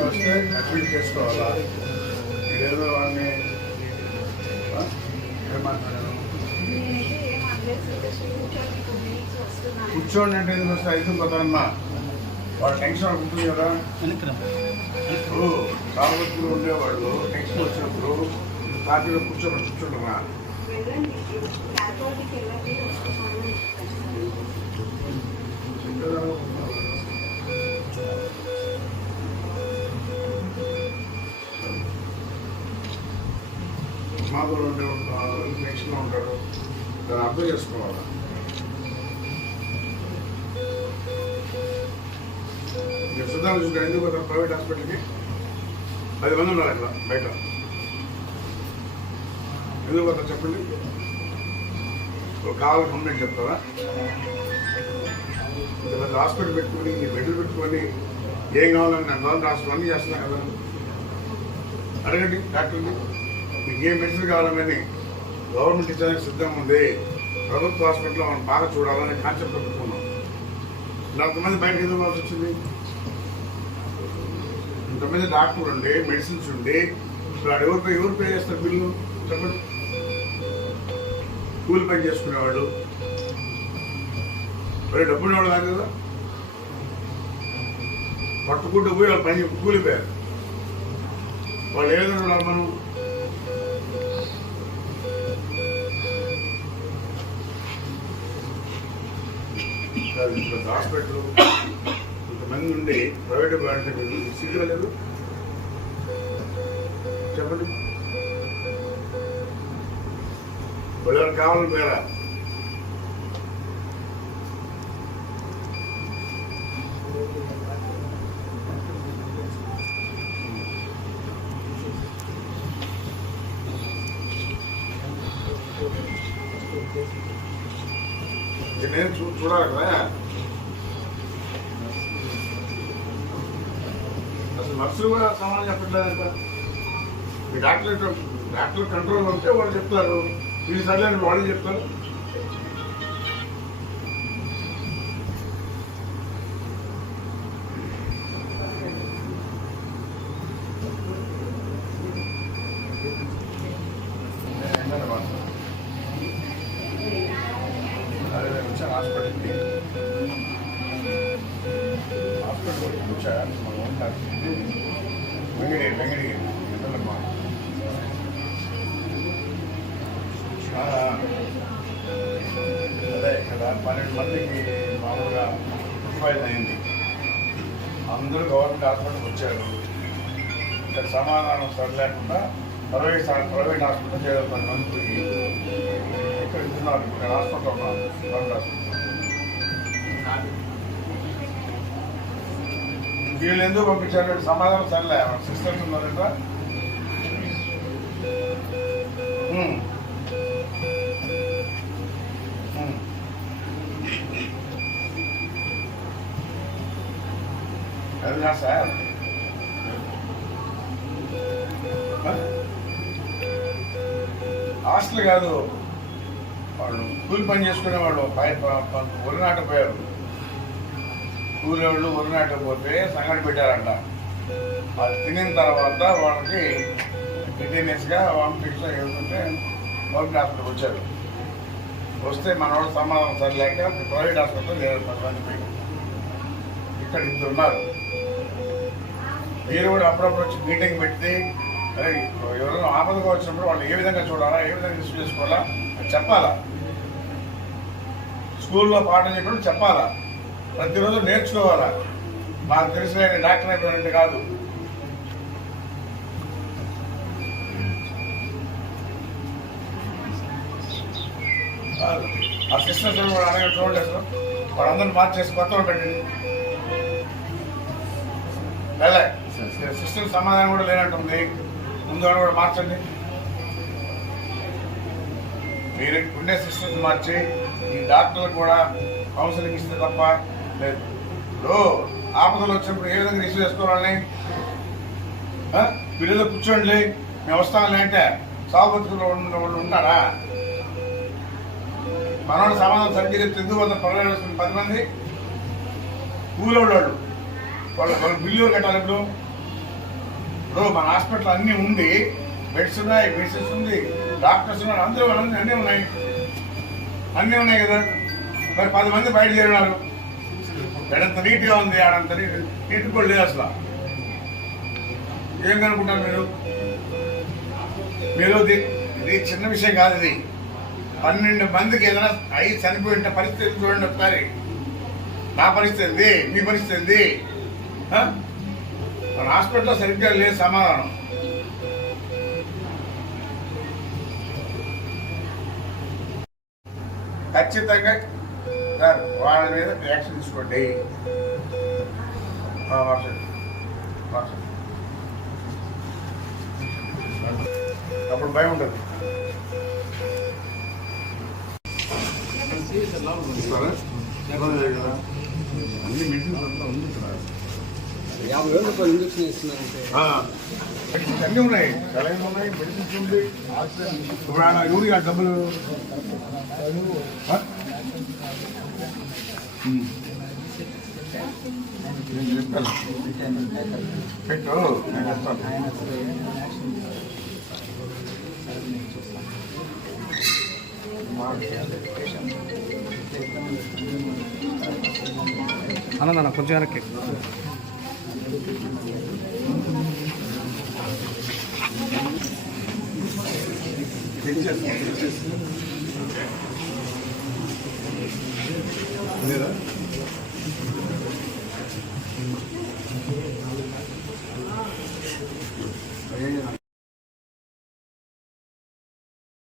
వస్తే అడ్మిట్ చేసుకోవాలా ఇదేదో వాడిని కూర్చోండి అంటే వస్తే ఐదు పోతారమ్మా వాడు టెన్షన్ ఉంటుంది కదా ఇప్పుడు సాగుతులు ఉండేవాళ్ళు టెన్షన్ వచ్చినప్పుడు పార్టీలో కూర్చోబెట్టి కూర్చుంటారా మాధవులు ఉండే ఉంటారు టెన్షన్లో ఉంటారు దాన్ని అర్థం చేసుకోవాలి? మీరు సిద్ధాంతం ఎందుకు పోతారు ప్రైవేట్ హాస్పిటల్కి? పది మంది ఉన్నారు అక్కడ బయట. ఎందుకు పోతారు చెప్పండి? ఒక కావాలి కంప్లైంట్ చెప్తారా? ఇంత పెద్ద హాస్పిటల్ పెట్టుకొని నీ బెడ్లు పెట్టుకొని ఏం కావాలని నాకు కావాలి రాసుకో అన్నీ చేస్తున్నా కదా. అడగండి డాక్టర్ని. మీకు ఏ మెడిసిన్ కావాలనేది గవర్నమెంట్ ఇచ్చేందుకు సిద్ధంగా ఉంది. ప్రభుత్వ హాస్పిటల్లో మనం బాగా చూడాలని కాన్సెప్ట్ పెట్టుకున్నాం. ఇంతమంది బయటకు ఎందుకు పోవాల్సి వచ్చింది? ఇంతమంది డాక్టర్లు ఉండి మెడిసిన్స్ ఉండి ఇప్పుడు ఎవరు పే ఎవరు పే చేస్తారు బిల్లు? చెప్పండి. కూలి పని చేసుకునేవాళ్ళు. మరి డబ్బులు వాళ్ళు కాదు కదా. పట్టుకుంటూ పోయి వాళ్ళు పని కూలిపోయారు. వాళ్ళు ఏదైనా మనం ఇక్కడ హాస్పిటల్ కొంతమంది నుండి ప్రైవేట్ బ్యాంక్ సిగ్గులు లేదు చెప్పండి వాళ్ళు ఎవరు కావాలని Thank you. నేను చూ చూడాలి కదా. అసలు నర్సులు కూడా సమానం చెప్పట్లేదంట డాక్టర్ డాక్టర్ కంట్రోల్ ఉంటే వాళ్ళు చెప్తారు. ఇది సర్లేని వాళ్ళు చెప్తారు అదే నేను వచ్చాను హాస్పిటల్కి హాస్పిటల్కి వచ్చాను మన ఓన్ డాక్టర్కి ఇద్దరమ్మా అదే ఇక్కడ పన్నెండు మందికి మామూలుగా రూపాయలు అయింది. అందరూ గవర్నమెంట్ హాస్పిటల్కి వచ్చారు. ఇక్కడ సమాధానం సరిలేకుండా ప్రైవేట్ ప్రైవేట్ హాస్పిటల్ చేయాలి. పది మంది ఇక్కడ ఇస్తున్నారు ఇక్కడ హాస్పిటల్ ఉన్నారు గవర్నమెంట్ హాస్పిటల్. వీళ్ళు ఎందుకు పంపించారు సమాధానం సరేలే. సిస్టర్స్ ఉన్నారట అదిగా అది సార్. హాస్టల్ కాదు. వాళ్ళు కూలి పని చేసుకునే వాళ్ళు పై ఒరినాట పోయారు కూలి వాళ్ళు ఒరినాట పోతే పెట్టారంట. అది తినిన తర్వాత వాళ్ళకి కంటిన్యూస్గా వామిటింగ్స్ ఏమిటంటే గవర్నమెంట్ హాస్పిటల్కి వచ్చారు. వస్తే మన వాళ్ళు సమాధానం సరిలేక ప్రైవేట్ హాస్పిటల్ లేదు పది పోయి ఇక్కడ ఇద్దరు ఉన్నారు. మీరు కూడా అప్పుడప్పుడు వచ్చి మీటింగ్ పెట్టి అరే ఎవరైనా ఆపదగా వచ్చినప్పుడు వాళ్ళు ఏ విధంగా చూడాలా ఏ విధంగా రిసీవ్ చేసుకోవాలా చెప్పాలా. స్కూల్లో పాఠం చెప్పడం చెప్పాలా. ప్రతిరోజు నేర్చుకోవాలా? మాకు తెలిసిన డాక్టర్ అయిపోయినట్టు కాదు. కాదు. ఆ సిస్టర్స్ కూడా అనగా చూడండి అసలు వాళ్ళందరినీ మార్చేసి కొత్త పెట్టండి. లేదా సిస్టర్ సమాధానం కూడా లేనట్టుంది. ముందు కూడా మార్చండి. మీరు ఉండే సిస్టర్స్ మార్చి ఈ డాక్టర్లు కూడా కౌన్సిలింగ్ ఇస్తే తప్ప లేదు. ఇప్పుడు ఆపదలు వచ్చినప్పుడు ఏ విధంగా రిసీవ్ చేసుకోవాలని ఆ? కూర్చోండి. మేము వస్తాంలే అంటే సాగు ఉన్న వాళ్ళు ఉంటారా? మనోడు సమాధానం సరిగ్గా చెప్తే ఎందుకు వంద పర్వాలేదు పది మంది? కూలోళ్ళు వాళ్ళు వాళ్ళు బిల్లు కట్టాలి ఇప్పుడు? ఇప్పుడు మన హాస్పిటల్ అన్నీ ఉంది. బెడ్స్ ఉన్నాయి మెడిసిన్స్ ఉంది డాక్టర్స్ ఉన్నారు. అందరూ అన్నీ ఉన్నాయి. అన్నీ ఉన్నాయి కదా. మరి పది మంది బయట చేరినారు ఎడంత నీట్గా ఉంది ఆడంత నీట్ నీట్ కూడా లేదు అసలు. ఏం కనుకుంటారు మీరు? మీరు ఇది చిన్న విషయం కాదు ఇది. పన్నెండు మందికి ఏదైనా అయి చనిపోయిన పరిస్థితి చూడండి ఒకసారి. నా పరిస్థితి మీ పరిస్థితి మన హాస్పిటల్లో సరిగ్గా లేదు సమాధానం. ఖచ్చితంగా సార్ వాళ్ళ మీద యాక్షన్ తీసుకోండి. అప్పుడు భయం ఉండదు కదా? అన్ని మెడిసిన్స్ అంతా ఉంది ఇక్కడ. యాభై వేల రూపాయలు ఇంజక్షన్ ఇస్తున్నారంటే ఆ, మెడిసిన్స్ అన్నీ ఉన్నాయి సెలైన్ ఉన్నాయి మెడిసిన్స్ ఉంది ఆక్సిజన్ ఇప్పుడు ఆయన యూరియా డబ్బులు ఆ? ఉమ్. నేను చెప్తాను పెట్టు నేను చెప్తాను అన్న కొంచెం వెనక్కి లేదా